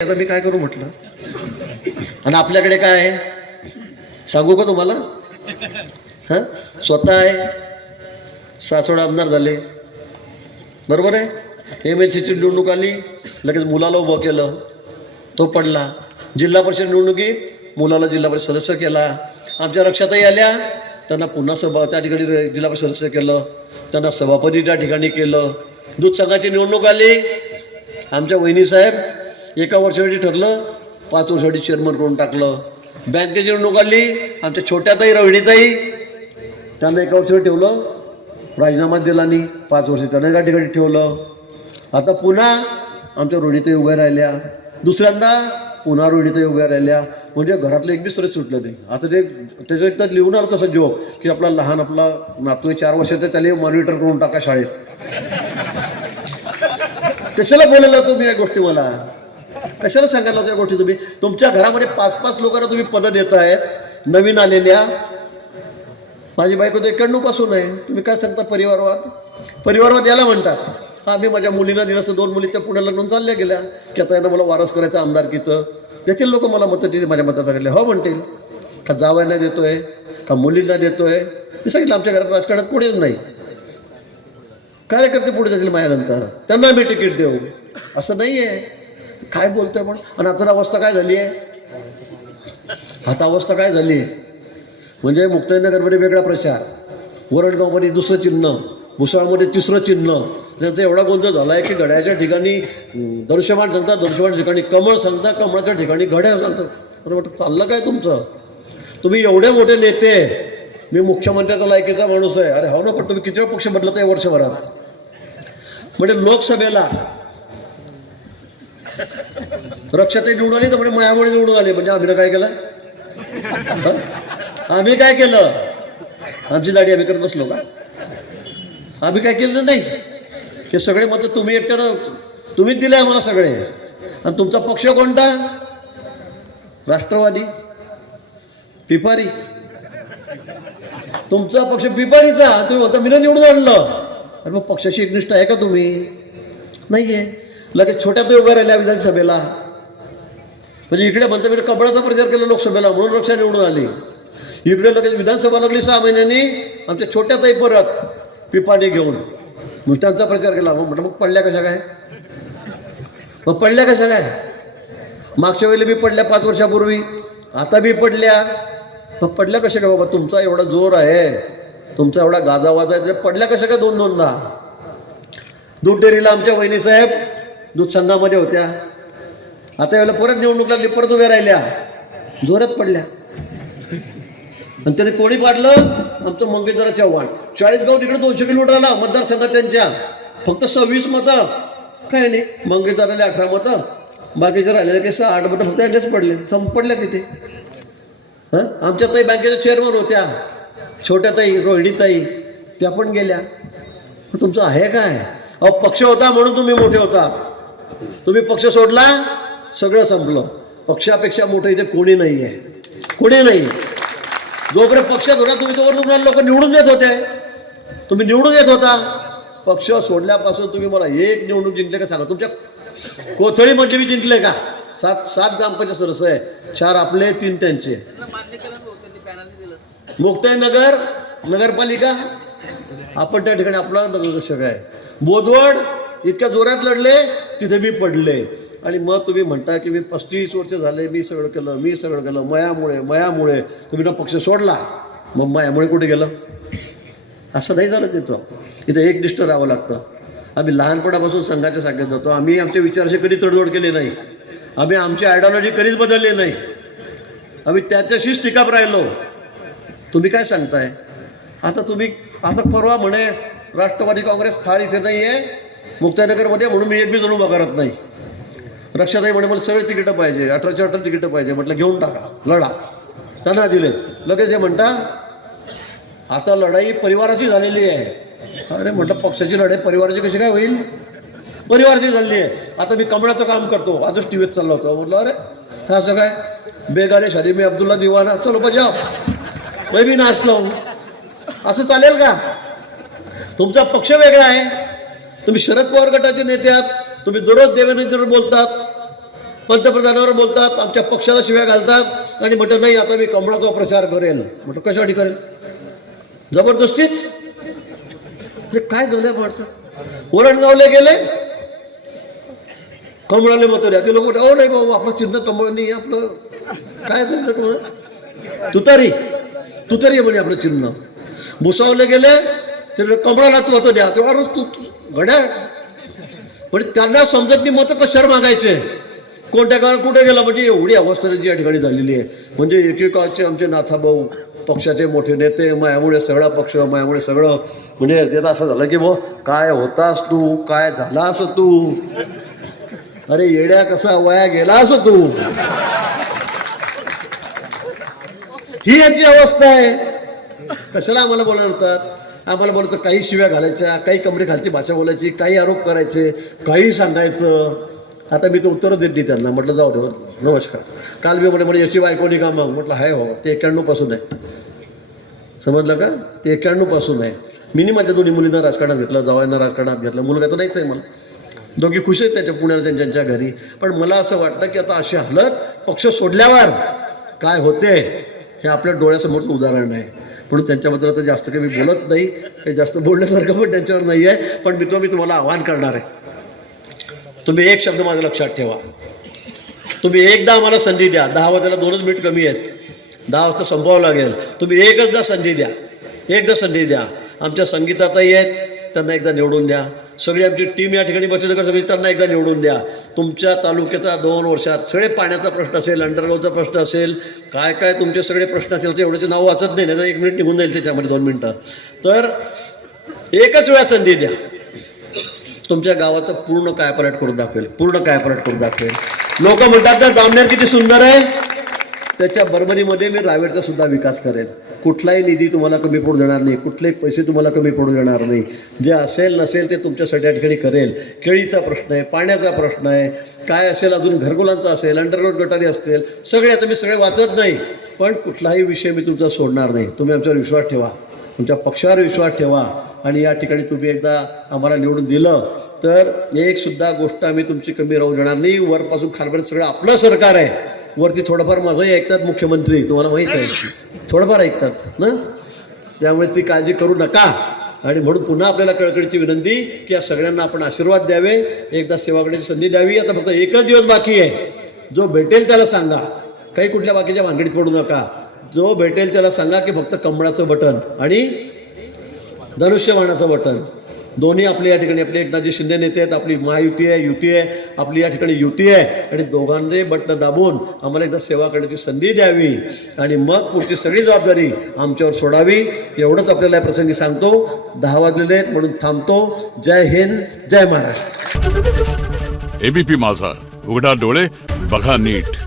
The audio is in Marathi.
आता मी काय करू म्हटलं. आणि आपल्याकडे काय आहे सांगू का तुम्हाला. हां, स्वतः आहे 6 वेळा आमदार झाले, बरोबर आहे. MSCची निवडणूक आली, लगेच मुलाला उभं केलं, तो पडला. जिल्हा परिषद निवडणुकीत मुलाला जिल्हा परिषद सदस्य केला. आमच्या रक्षाताई आल्या, त्यांना पुन्हा त्या ठिकाणी जिल्हा परिषद सदस्य केलं, त्यांना सभापती त्या ठिकाणी केलं. दूध संघाची निवडणूक आली, आमच्या वहिनीसाहेब एका वर्षासाठी ठरलं 5 वर्षासाठी चेअरमन करून टाकलं. बँकेची निवडणूक आली, आमच्या छोट्याताई रोहिणीताई त्यांना एका वर्षासाठी ठेवलं, राजीनामा दिला नाही, 5 वर्ष त्यांना एका ठिकाणी ठेवलं. आता पुन्हा आमच्या रोहिणीताई उभ्या राहिल्या, दुसऱ्यांदा पुन्हा रोहिणीताई उभ्या राहिल्या. म्हणजे घरातलं एक बी सरस सुटलं नाही. आता ते त्याच्यात लिहून आलं तसं जोक की आपला नातू 4 वर्षाचा त्याला मॉनिटर करून टाका शाळेत. कशाला बोलायला तुम्ही या गोष्टी, मला कशाला सांगायला त्या गोष्टी. तुम्ही तुमच्या घरामध्ये 5-5 लोकांना तुम्ही पदं देत आहेत, नवीन आलेल्या. माझी बायको तर 91 पासून आहे. तुम्ही काय सांगता परिवारवाद याला म्हणतात. हा, मी माझ्या मुलींना दिलं असं 2 मुली त्या पुण्याला लग्न चालल्या गेल्या की आता यांना मला वारस करायचं आमदारकीचं. त्यातील लोक मला मतं दिली, माझ्या मतं सांगितले हो म्हणतील. का जावयांना देतोय का मुलींना देतोय. मी सांगितलं आमच्या घरात राजकारणात कोणीच नाही. कार्यकर्ते पुढे जातील माझ्यानंतर, त्यांना आम्ही तिकीट देऊ असं नाही आहे. काय बोलतोय पण. आणि आता अवस्था काय झाली आहे, म्हणजे मुक्ताईनगरमध्ये वेगळा प्रचार, वरणगावमध्ये दुसरं चिन्ह, भुसावळमध्ये 3रं चिन्ह. त्यांचा एवढा गोंधळ झाला आहे की घड्याच्या ठिकाणी दर्शमान सांगतात, दर्शमान ठिकाणी कमळ सांगतात, कमळाच्या ठिकाणी घड्या सांगतात. अरे म्हटलं चाललं काय तुमचं. तुम्ही एवढे मोठे नेते, मी मुख्यमंत्र्याचा लायकीचा माणूस आहे. अरे हो ना, पण तुम्ही किती वेळा पक्ष बदलत आहे वर्षभरात. म्हणजे लोकसभेला रक्षाताई निवडून आली तर म्हणजे मयामुळे निवडून आले. म्हणजे आम्ही काय केलं, आम्ही काय केलं, आमची दाढी आम्ही करत बसलो का. आम्ही काय केलं नाही. हे सगळे मतं तुम्ही एकट्यानं तुम्हीच दिले आम्हाला सगळे. आणि तुमचा पक्ष कोणता, राष्ट्रवादी पिपारी. तुमचा पक्ष पिपारीचा, तुम्ही म्हणता मी निवडून आणलं. आणि मग पक्षाशी एकनिष्ठ आहे का तुम्ही, नाही आहे. लगेच छोट्या ते उभ्या राहिल्या विधानसभेला. म्हणजे इकडे म्हणता मी कमळाचा प्रचार केला लोकसभेला म्हणून रक्षा निवडून आली. इकडे लगेच विधानसभा लागली 6 महिन्यांनी, आमच्या छोट्या ताई परत पिपाणी घेऊन मग त्यांचा प्रचार केला. म्हटलं मग पडल्या कशा काय, मागच्या वेळेला मी पडल्या 5 वर्षापूर्वी, आता मी पडल्या. मग पडल्या कशा काय बाबा. तुमचा एवढा जोर आहे, तुमचा एवढा गाजावाजा आहे, पडल्या कशा काय 2-2दा. दूध डेअरीला आमच्या वहिनीसाहेब दूध संघामध्ये होत्या. आता यावेळेला परत निवडणूक लागली, परत उभ्या राहिल्या, जोरात पडल्या. आणि त्याने कोणी पाडलं, आमचं मंगेशदार चव्हाण. 40 गाव तिकडे 200 किलोमीटर आला मतदारसंघात त्यांच्या, फक्त 26 मतं. काय नाही, मंगेशदाराला 18 मतं, बाकीचे राहिलेले की 6-8 मतं फक्त यांच्याच पडले, पडल्या तिथे. हां, आमच्या ताई बँकेच्या चेअरमन होत्या, छोट्या ताई रोहिणीताई, त्या पण गेल्या. तुमचं आहे काय. अहो पक्ष होता म्हणून तुम्ही मोठे होता. तुम्ही पक्ष सोडला, सगळं संपलं. पक्षापेक्षा मोठं इथे कोणी नाही आहे, कोणी नाही. जोपर्यंत पक्षात होता तुम्ही तोवर तुम्हाला लोक निवडून देत होते. तुम्ही निवडून येत होता. पक्ष सोडल्यापासून तुम्ही मला एक निवडणूक जिंकले का सांगा. तुमच्या कोथळी म्हणजे मी जिंकले का. 7 ग्रामपंचायत सदस्य आहे, 4 आपले 3 त्यांचे. मुक्ताईनगर नगरपालिका आपण त्या ठिकाणी आपला नगरसेवक आहे. बोदवड इतक्या जोरात लढले, तिथे मी पडले. आणि मग तुम्ही म्हणता की मी 35 वर्ष झाले, मी सगळं केलं, मयामुळे तुम्ही ना पक्ष सोडला. मग मयामुळे कुठे गेलं, असं नाही झालं. तिथं इथं एकनिष्ठ राहावं लागतं. आम्ही लहानपणापासून संघाच्या शाखेत जातो. आम्ही आमच्या विचाराशी कधी तडजोड केली नाही. आम्ही आमची आयडिओलॉजी कधीच बदलली नाही. आम्ही त्याच्याशीच टिकाप राहिलो. तुम्ही काय सांगताय आता. तुम्ही असं परवा म्हणे राष्ट्रवादी काँग्रेस फार इथे नाही आहे मुक्ताईनगरमध्ये, म्हणून मी एक बी जण उभा करत नाही. रक्षाताई म्हणे मला सगळे तिकीटं पाहिजे, 18 तिकीटं पाहिजे. म्हटलं घेऊन टाका, लढा. त्यांना दिले. लगेच हे म्हणता आता लढाई परिवाराची झालेली आहे. अरे म्हटलं पक्षाची लढाई परिवाराची कशी काय होईल, परिवाराची झालेली आहे. आता मी कमळाचं काम करतो, आजच टी व्हीत चाललो होतो. म्हटलं अरे काय असं काय, बेगाने शादी मी अब्दुल्ला दिवाना, चलो बजाव, मी बी नाचलो. असं चालेल का. तुमचा पक्ष वेगळा आहे. तुम्ही शरद पवार गटाचे नेते आहात, तुम्ही दररोज देवेंद्र बोलतात. पंतप्रधानावर बोलतात, आमच्या पक्षाला शिव्या घालतात आणि म्हणतात नाही आता मी कमळाचा प्रचार करेल. म्हटलं कशासाठी करेल? जबरदस्तीच. काय झालं वाटतं? वरणगावले गेले, कमळाले मत द्या. ते लोक म्हणतात अहो नाही बाबा आपलं चिन्ह कमळ नाही, आपलं काय झालं कमळ? तुतारी तुतारी म्हणे आपलं चिन्ह. भुसावले गेले ते कमळाला तू मत द्या. तेव्हा तू घड्या म्हणजे त्यांना समजत नाही मत कशावर मागायचे, कोणत्या काळात कुठे गेला. म्हणजे एवढी अवस्था जी या ठिकाणी झालेली आहे. म्हणजे एकेकाळचे आमचे नाथाभाऊ पक्षाचे मोठे नेते, मायामुळे सगळा पक्ष, मायामुळे सगळं. म्हणजे त्याला असं झालं की मग काय होतास तू, काय झालास तू, अरे येड्या कसा वया गेलास तू, ही याची अवस्था आहे. कशाला आम्हाला बोलवतात? आम्हाला बोलतं काही शिव्या घालायच्या, काही कमरे खालची भाषा बोलायची, काही आरोप करायचे, काही सांगायचं. आता मी तर उत्तरच देत नाही त्यांना. म्हटलं जाऊ दे नमस्कार. काल मी म्हणे याची बायको नाही का? मग म्हटलं हाय हो, ते 91 पासून आहे. समजलं का? ते 91 पासून आहे. मी नाही माझ्या दोन्ही मुलींना राजकारणात घेतलं, जावयांना राजकारणात घेतलं. मुलगा तर नाहीच आहे मला. दोघी खुश आहेत त्याच्या पुण्याला त्यांच्या घरी. पण मला असं वाटतं की आता अशी हालत पक्ष सोडल्यावर काय होते हे आपल्या डोळ्यासमोरचं उदाहरण आहे. म्हणून त्यांच्याबद्दल आता जास्त काही मी बोलत नाही, काही जास्त बोलण्यासारखं पण त्यांच्यावर नाही आहे. पण मी तुम्हाला आवाहन करणार आहे, तुम्ही एक शब्द माझ्या लक्षात ठेवा. तुम्ही एकदा आम्हाला संधी द्या. 10 वाजायला 2 मिनिट कमी आहेत, 10 वाजता संपवावं लागेल. तुम्ही एकदा संधी द्या, एकदा संधी द्या. आमच्या संगीताताई आहेत, त्यांना एकदा निवडून द्या. सगळी आमची टीम या ठिकाणी बचत सगळी त्यांना एकदा निवडून द्या. तुमच्या तालुक्याचा 2 वर्षात सगळे पाण्याचा प्रश्न असेल, अंडरग्राऊंडचा प्रश्न असेल, काय काय तुमचे सगळे प्रश्न असेल ते एवढ्याचे नाव वाचत नाही, तर 1 मिनिट निघून जाईल त्याच्यामध्ये 2 मिनटं. तर एकच वेळा संधी द्या. तुमच्या गावाचं पूर्ण कायापालट करून दाखवेल, पूर्ण कायापालट करून दाखवेल. लोक म्हणतात ना जामनेर किती सुंदर आहे, त्याच्या बरोबरीमध्ये मी रावेरचा सुद्धा विकास करेल. कुठलाही निधी तुम्हाला कमी पडू देणार नाही, कुठलेही पैसे तुम्हाला कमी पडू देणार नाही. जे असेल नसेल ते तुमच्यासाठी या ठिकाणी करेल. केळीचा प्रश्न आहे, पाण्याचा प्रश्न आहे, काय असेल अजून घरकुलांचा असेल, अंडरग्राऊंड गटारी असतील, सगळे. आता मी सगळे वाचत नाही, पण कुठलाही विषय मी तुमचा सोडणार नाही. तुम्ही आमच्यावर विश्वास ठेवा, तुमच्या पक्षावर विश्वास ठेवा. आणि या ठिकाणी तुम्ही एकदा आम्हाला निवडून दिलं तर एकसुद्धा गोष्ट आम्ही तुमची कमी राहू देणार नाही. वरपासून खालपर्यंत सगळं आपलं सरकार आहे. वरती थोडंफार माझंही ऐकतात मुख्यमंत्री, तुम्हाला माहीत आहे, थोडंफार ऐकतात ना. त्यामुळे ती काळजी करू नका. आणि म्हणून पुन्हा आपल्याला कळकळीची विनंती की या सगळ्यांना आपण आशीर्वाद द्यावे, एकदा सेवा करण्याची संधी द्यावी. आता फक्त एकच दिवस बाकी आहे. जो भेटेल त्याला सांगा, काही कुठल्या बाकीच्या भानगडीत पडू नका. जो भेटेल त्याला सांगा की फक्त कमळाचं बटन आणि धनुष्यबाणाचं बटन दोन्ही आपले या ठिकाणी, आपले एकनाथजी शिंदे नेते आहेत, आपली महायुती आहे, युती आहे, आपली या ठिकाणी युती आहे. आणि दोघांचे बटणं दाबून आम्हाला एकदा सेवा करण्याची संधी द्यावी आणि मग पुढची सगळी जबाबदारी आमच्यावर सोडावी. एवढंच आपल्याला या प्रसंगी सांगतो. 10 वाजलेले आहेत म्हणून थांबतो. जय हिंद, जय महाराष्ट्र. एबीपी माझा, उघडा डोळे बघा नीट.